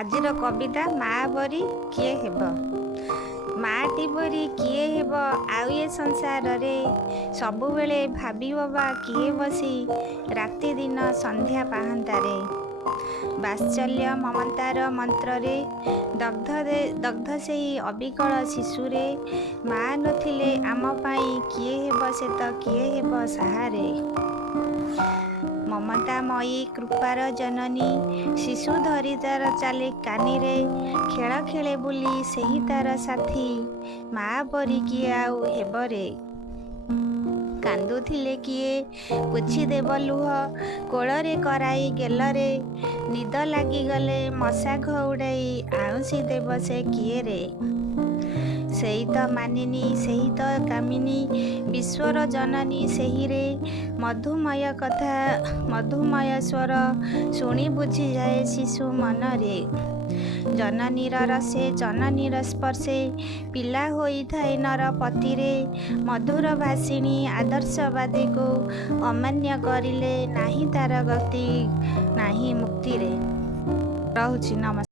ଆଜିର କବିତା ମା ପରି କିଏ ହେବ। ମାଟି ପରି କିଏ ହେବ ଆଉ ଏ ସଂସାରରେ, ସବୁବେଳେ ଭାବିବ ବା କିଏ ବସି ରାତି ଦିନ ସନ୍ଧ୍ୟା ପାହାନ୍ତାରେ। ବାତ୍ସଲ୍ୟ ମମତାର ମନ୍ତ୍ରରେ ଦଗ୍ଧ ସେହି ଅବିକଳ ଶିଶୁରେ, ମା ନଥିଲେ ଆମ ପାଇଁ କିଏ ହେବ ସେ ତ କିଏ ହେବ ସାହାରେ। ମମତାମୟୀ କୃପାର ଜନନୀ, ଶିଶୁ ଧରି ତାର ଚାଲେ କାନିରେ, ଖେଳ ଖେଳେ ବୋଲି ସେହି ତାର ସାଥୀ, ମା ପରି କିଏ ଆଉ ହେବରେ। କାନ୍ଦୁଥିଲେ କିଏ ପୋଛିଦେବ ଲୁହ, କୋଳରେ କରାଇ ଗେଲରେ, ନିଦ ଲାଗିଗଲେ ମଶା ଘଉଡ଼ାଇ ଆଉଁସି ଦେବ ସେ କିଏ ରେ। ସେଇ ତ ମାନିନୀ ସେହି ତ କାମିନୀ, ବିଶ୍ୱର ଜନନୀ ସେହିରେ, ମଧୁମୟ କଥା ମଧୁମୟ ସ୍ୱର ଶୁଣି ବୁଝିଯାଏ ଶିଶୁ ମନରେ। ଜନନୀର ରସେ ଜନନୀର ସ୍ପର୍ଶେ ପିଲା ହୋଇଥାଏ ନର ପତିରେ, ମଧୁର ଭାଷିଣୀ ଆଦର୍ଶବାଦୀକୁ ଅମାନ୍ୟ କରିଲେ ନାହିଁ ତାର ଗତି, ନାହିଁ ମୁକ୍ତିରେ। ରହୁଛି, ନମସ୍କାର।